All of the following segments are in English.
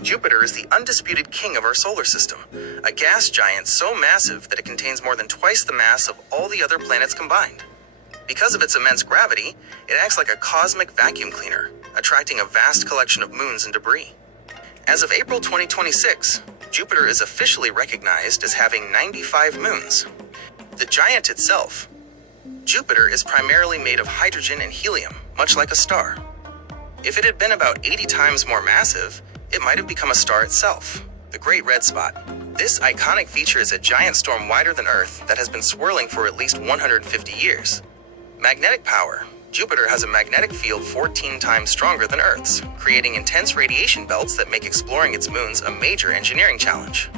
Jupiter is the undisputed king of our solar system, a gas giant so massive that it contains more than twice the mass of all the other planets combined. Because of its immense gravity, it acts like a cosmic vacuum cleaner, attracting a vast collection of moons and debris. As of April 2026, Jupiter is officially recognized as having 95 moons. The giant itself, Jupiter, is primarily made of hydrogen and helium, much like a star. If it had been about 80 times more massive, it might have become a star itself, the Great Red Spot. This iconic feature is a giant storm wider than Earth that has been swirling for at least 150 years. Magnetic power. Jupiter has a magnetic field 14 times stronger than Earth's, creating intense radiation belts that make exploring its moons a major engineering challenge.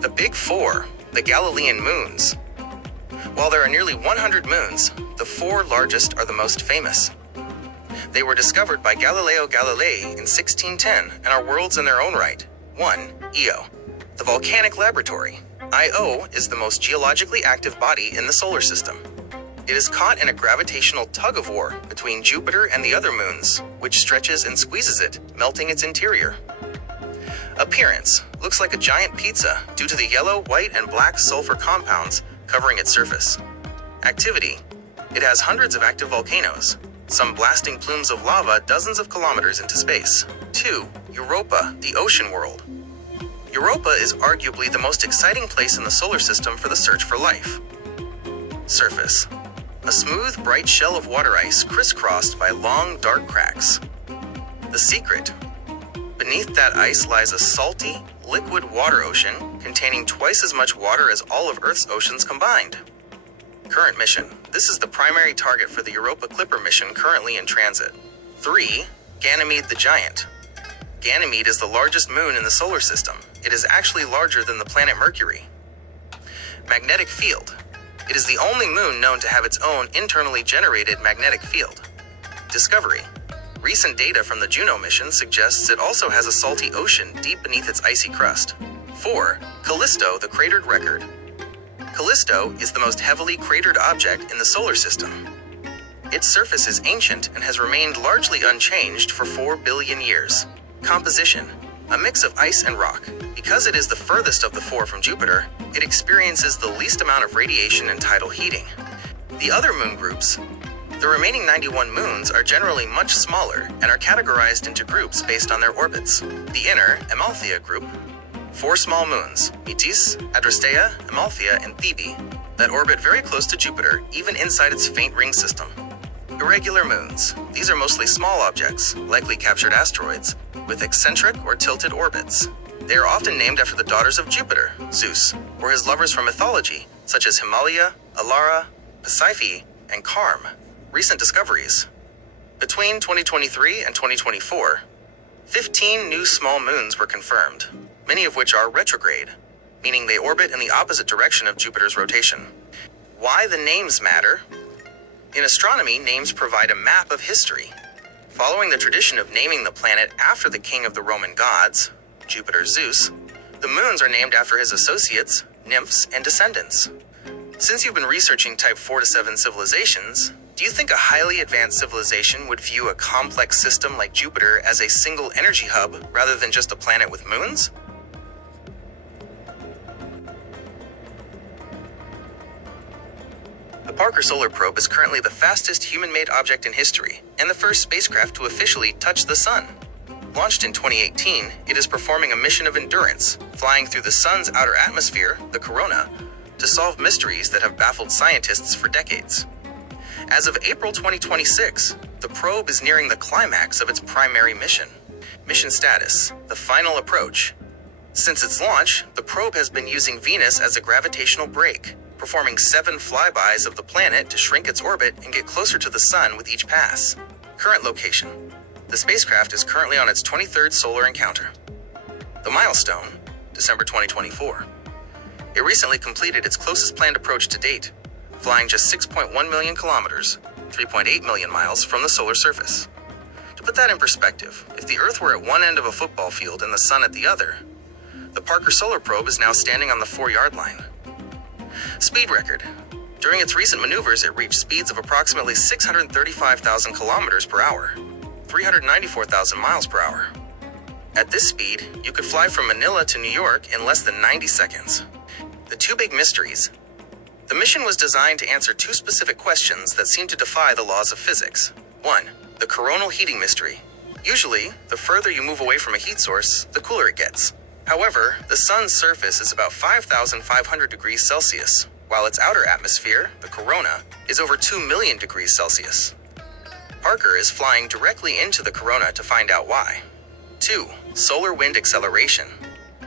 The Big Four, the Galilean moons. While there are nearly 100 moons, the four largest are the most famous. They were discovered by Galileo Galilei in 1610 and are worlds in their own right. 1. Io. The Volcanic Laboratory. Io is the most geologically active body in the solar system. It is caught in a gravitational tug-of-war between Jupiter and the other moons, which stretches and squeezes it, melting its interior. Appearance. Looks like a giant pizza due to the yellow, white, and black sulfur compounds covering its surface. Activity. It has hundreds of active volcanoes, some blasting plumes of lava dozens of kilometers into space. 2. Europa, the ocean world. Europa is arguably the most exciting place in the solar system for the search for life. Surface. A smooth, bright shell of water ice crisscrossed by long, dark cracks. The secret. Beneath that ice lies a salty, liquid water ocean containing twice as much water as all of Earth's oceans combined. Current mission. This is the primary target for the Europa Clipper mission currently in transit. 3. Ganymede the Giant. Ganymede is the largest moon in the solar system. It is actually larger than the planet Mercury. Magnetic field. It is the only moon known to have its own internally generated magnetic field. Discovery. Recent data from the Juno mission suggests it also has a salty ocean deep beneath its icy crust. 4. Callisto, the cratered record. Callisto is the most heavily cratered object in the solar system. Its surface is ancient and has remained largely unchanged for 4 billion years. Composition. A mix of ice and rock. Because it is the furthest of the four from Jupiter, it experiences the least amount of radiation and tidal heating. The other moon groups. The remaining 91 moons are generally much smaller and are categorized into groups based on their orbits. The inner, Amalthea group. 4 small moons, Metis, Adrastea, Amalthea, and Thebe, that orbit very close to Jupiter, even inside its faint ring system. Irregular moons. These are mostly small objects, likely captured asteroids, with eccentric or tilted orbits. They are often named after the daughters of Jupiter, Zeus, or his lovers from mythology, such as Himalaya, Alara, Pasiphae, and Karm. Recent discoveries. Between 2023 and 2024, 15 new small moons were confirmed, many of which are retrograde, meaning they orbit in the opposite direction of Jupiter's rotation. Why the names matter? In astronomy, names provide a map of history. Following the tradition of naming the planet after the king of the Roman gods, Jupiter Zeus, the moons are named after his associates, nymphs, and descendants. Since you've been researching Type 4 to 7 civilizations, do you think a highly advanced civilization would view a complex system like Jupiter as a single energy hub rather than just a planet with moons? The Parker Solar Probe is currently the fastest human-made object in history and the first spacecraft to officially touch the sun. Launched in 2018, it is performing a mission of endurance, flying through the sun's outer atmosphere, the corona, to solve mysteries that have baffled scientists for decades. As of April 2026, the probe is nearing the climax of its primary mission. Mission status: the final approach. Since its launch, the probe has been using Venus as a gravitational brake, performing 7 flybys of the planet to shrink its orbit and get closer to the sun with each pass. Current location: the spacecraft is currently on its 23rd solar encounter. The milestone: December 2024. It recently completed its closest planned approach to date, flying just 6.1 million kilometers, 3.8 million miles from the solar surface. To put that in perspective, if the Earth were at one end of a football field and the sun at the other, the Parker Solar Probe is now standing on the 4-yard line. Speed record. During its recent maneuvers, it reached speeds of approximately 635,000 kilometers per hour, 394,000 miles per hour. At this speed, you could fly from Manila to New York in less than 90 seconds. The two big mysteries. The mission was designed to answer two specific questions that seem to defy the laws of physics. 1. The coronal heating mystery. Usually, the further you move away from a heat source, the cooler it gets. However, the sun's surface is about 5,500 degrees Celsius, while its outer atmosphere, the corona, is over 2 million degrees Celsius. Parker is flying directly into the corona to find out why. 2. Solar wind acceleration.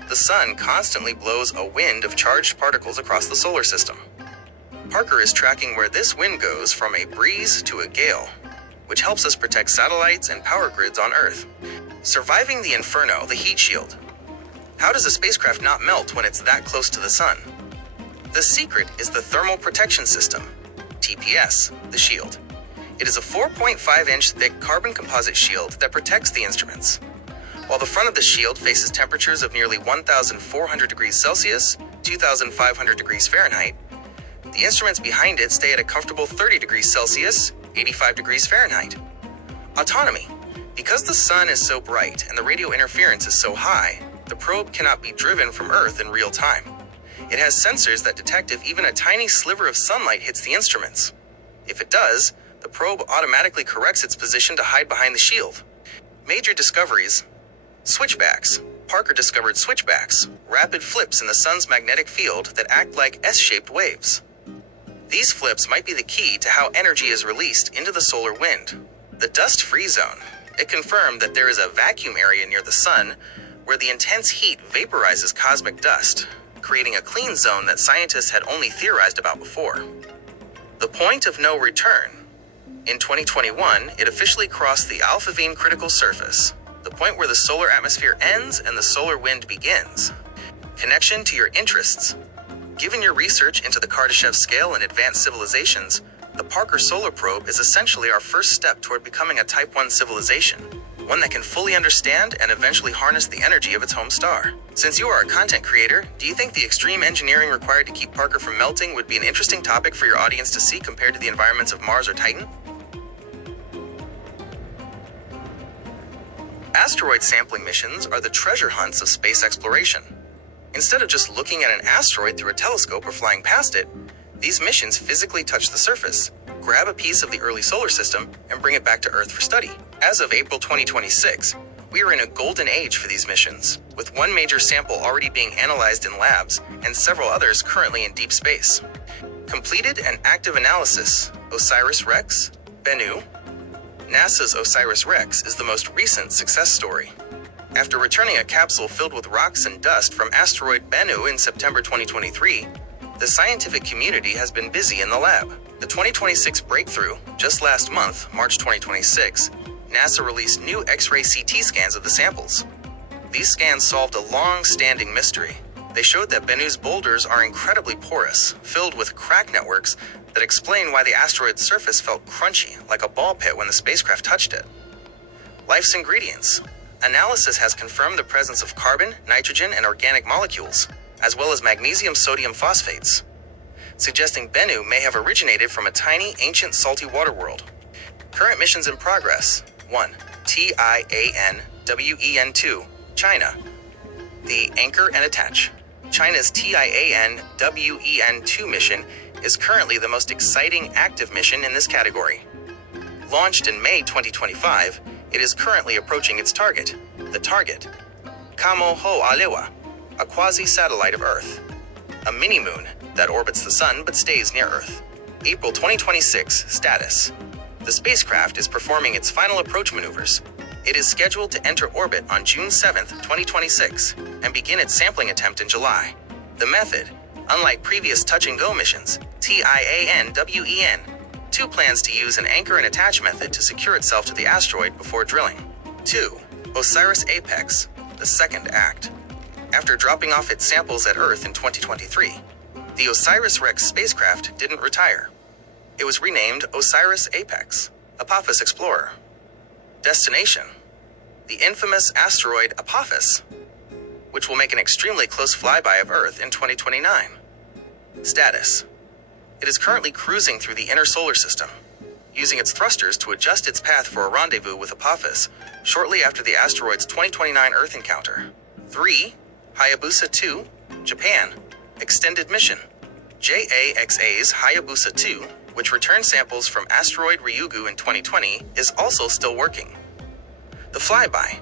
The sun constantly blows a wind of charged particles across the solar system. Parker is tracking where this wind goes from a breeze to a gale, which helps us protect satellites and power grids on Earth. Surviving the inferno, the heat shield. How does a spacecraft not melt when it's that close to the sun? The secret is the Thermal Protection System, TPS, the shield. It is a 4.5-inch thick carbon composite shield that protects the instruments. While the front of the shield faces temperatures of nearly 1,400 degrees Celsius, 2,500 degrees Fahrenheit, the instruments behind it stay at a comfortable 30 degrees Celsius, 85 degrees Fahrenheit. Autonomy. Because the sun is so bright and the radio interference is so high, the probe cannot be driven from Earth in real time. It has sensors that detect if even a tiny sliver of sunlight hits the instruments. If it does, the probe automatically corrects its position to hide behind the shield. Major discoveries. Switchbacks. Parker discovered switchbacks, rapid flips in the sun's magnetic field that act like S-shaped waves. These flips might be the key to how energy is released into the solar wind. The dust-free zone. It confirmed that there is a vacuum area near the sun where the intense heat vaporizes cosmic dust, creating a clean zone that scientists had only theorized about before. The point of no return. In 2021, it officially crossed the Alphavine critical surface, the point where the solar atmosphere ends and the solar wind begins. Connection to your interests. Given your research into the Kardashev scale and advanced civilizations, the Parker Solar Probe is essentially our first step toward becoming a Type 1 civilization, one that can fully understand and eventually harness the energy of its home star. Since you are a content creator, do you think the extreme engineering required to keep Parker from melting would be an interesting topic for your audience to see compared to the environments of Mars or Titan? Asteroid sampling missions are the treasure hunts of space exploration. Instead of just looking at an asteroid through a telescope or flying past it, these missions physically touch the surface, grab a piece of the early solar system, and bring it back to Earth for study. As of April 2026, we are in a golden age for these missions, with one major sample already being analyzed in labs and several others currently in deep space. Completed and active analysis, OSIRIS-REx, Bennu. NASA's OSIRIS-REx is the most recent success story. After returning a capsule filled with rocks and dust from asteroid Bennu in September 2023, the scientific community has been busy in the lab. The 2026 breakthrough, just last month, March 2026, NASA released new X-ray CT scans of the samples. These scans solved a long-standing mystery. They showed that Bennu's boulders are incredibly porous, filled with crack networks that explain why the asteroid's surface felt crunchy, like a ball pit when the spacecraft touched it. Life's ingredients. Analysis has confirmed the presence of carbon, nitrogen, and organic molecules, as well as magnesium-sodium phosphates, suggesting Bennu may have originated from a tiny, ancient salty water world. Current missions in progress. 1. TIAN-WEN-2, China. The Anchor and Attach. China's TIAN-WEN-2 mission is currently the most exciting active mission in this category. Launched in May 2025, it is currently approaching its target. The target, Kamo Ho Alewa, a quasi-satellite of Earth, a mini-moon that orbits the sun but stays near Earth. April 2026 status. The spacecraft is performing its final approach maneuvers. It is scheduled to enter orbit on June 7, 2026, and begin its sampling attempt in July. The method, unlike previous touch-and-go missions, TIAN-WEN, 2 plans to use an anchor and attach method to secure itself to the asteroid before drilling. 2. OSIRIS-APEX, the second act. After dropping off its samples at Earth in 2023, the OSIRIS-REx spacecraft didn't retire. It was renamed OSIRIS-APEX, Apophis Explorer. Destination: the infamous asteroid Apophis, which will make an extremely close flyby of Earth in 2029. Status: it is currently cruising through the inner solar system, using its thrusters to adjust its path for a rendezvous with Apophis shortly after the asteroid's 2029 Earth encounter. 3. Hayabusa 2, Japan, extended mission. JAXA's Hayabusa 2, which returned samples from asteroid Ryugu in 2020, is also still working. The flyby.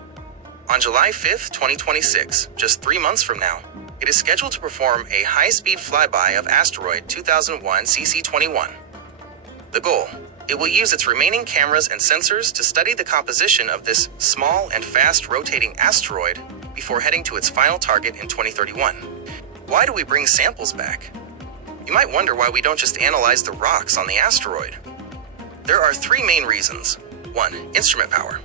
On July 5, 2026, just 3 months from now, it is scheduled to perform a high-speed flyby of asteroid 2001 CC21. The goal: it will use its remaining cameras and sensors to study the composition of this small and fast-rotating asteroid before heading to its final target in 2031. Why do we bring samples back? You might wonder why we don't just analyze the rocks on the asteroid. There are 3 main reasons. 1. Instrument power.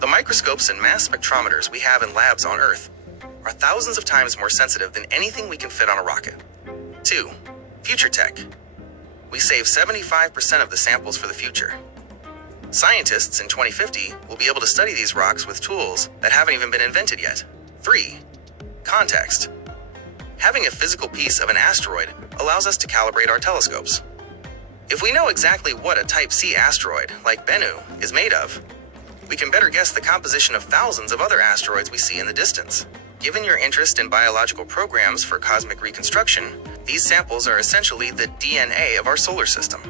The microscopes and mass spectrometers we have in labs on Earth are thousands of times more sensitive than anything we can fit on a rocket. 2. Future tech. We save 75% of the samples for the future. Scientists in 2050 will be able to study these rocks with tools that haven't even been invented yet. 3. Context. Having a physical piece of an asteroid allows us to calibrate our telescopes. If we know exactly what a Type C asteroid, like Bennu, is made of, we can better guess the composition of thousands of other asteroids we see in the distance. Given your interest in biological programs for cosmic reconstruction, these samples are essentially the DNA of our solar system.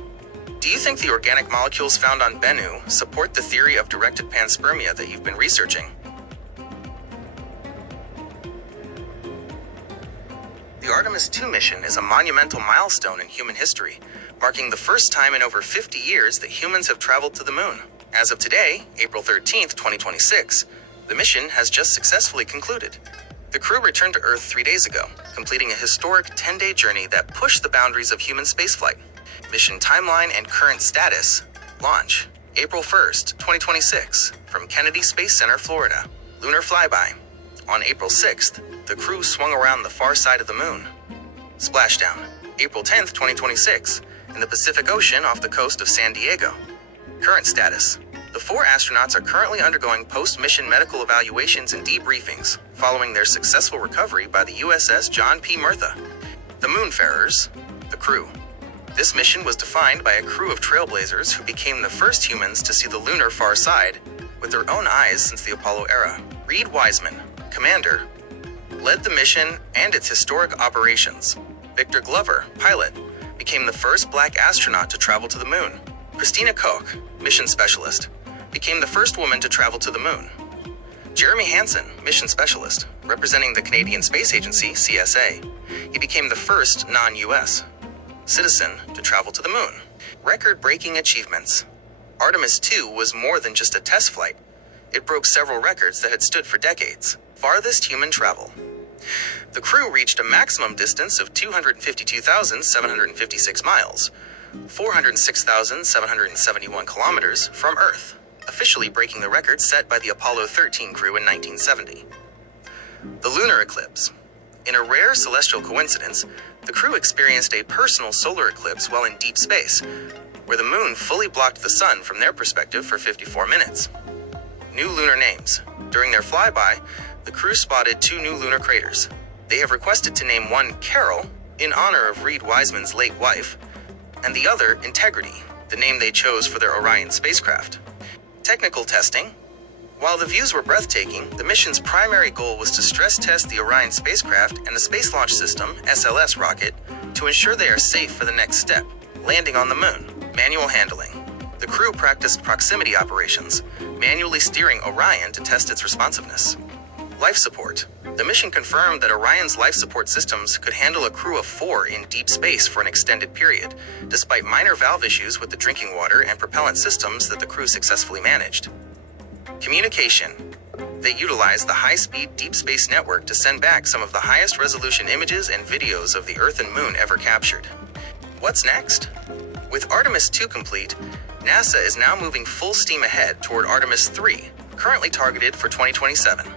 Do you think the organic molecules found on Bennu support the theory of directed panspermia that you've been researching? The Artemis II mission is a monumental milestone in human history, marking the first time in over 50 years that humans have traveled to the moon. As of today, April 13th, 2026, the mission has just successfully concluded. The crew returned to Earth 3 days ago, completing a historic 10-day journey that pushed the boundaries of human spaceflight. Mission timeline and current status: launch, April 1st, 2026, from Kennedy Space Center, Florida. Lunar flyby. On April 6th, the crew swung around the far side of the moon. Splashdown, April 10th, 2026, in the Pacific Ocean off the coast of San Diego. Current status: the 4 astronauts are currently undergoing post-mission medical evaluations and debriefings following their successful recovery by the USS John P. Murtha. The Moonfarers, the crew. This mission was defined by a crew of trailblazers who became the first humans to see the lunar far side with their own eyes since the Apollo era. Reed Wiseman, commander, led the mission and its historic operations. Victor Glover, pilot, became the first black astronaut to travel to the moon. Christina Koch, mission specialist, became the first woman to travel to the moon. Jeremy Hansen, mission specialist, representing the Canadian Space Agency, CSA. He became the first non-US citizen to travel to the moon. Record-breaking achievements. Artemis II was more than just a test flight. It broke several records that had stood for decades. Farthest human travel. The crew reached a maximum distance of 252,756 miles, 406,771 kilometers from Earth, officially breaking the record set by the Apollo 13 crew in 1970. The lunar eclipse. In a rare celestial coincidence, the crew experienced a personal solar eclipse while in deep space, where the moon fully blocked the sun from their perspective for 54 minutes. New lunar names. During their flyby, the crew spotted 2 new lunar craters. They have requested to name one Carol, in honor of Reed Wiseman's late wife, and the other Integrity, the name they chose for their Orion spacecraft. Technical testing. While the views were breathtaking, the mission's primary goal was to stress test the Orion spacecraft and the Space Launch System, SLS rocket, to ensure they are safe for the next step, landing on the moon. Manual handling. The crew practiced proximity operations, manually steering Orion to test its responsiveness. Life support. The mission confirmed that Orion's life support systems could handle a crew of 4 in deep space for an extended period, despite minor valve issues with the drinking water and propellant systems that the crew successfully managed. Communication. They utilized the high-speed deep space network to send back some of the highest resolution images and videos of the Earth and Moon ever captured. What's next? With Artemis II complete, NASA is now moving full steam ahead toward Artemis III, currently targeted for 2027.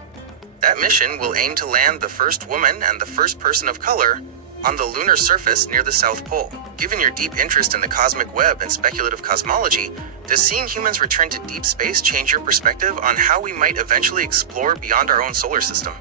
That mission will aim to land the first woman and the first person of color on the lunar surface near the South Pole. Given your deep interest in the cosmic web and speculative cosmology, does seeing humans return to deep space change your perspective on how we might eventually explore beyond our own solar system?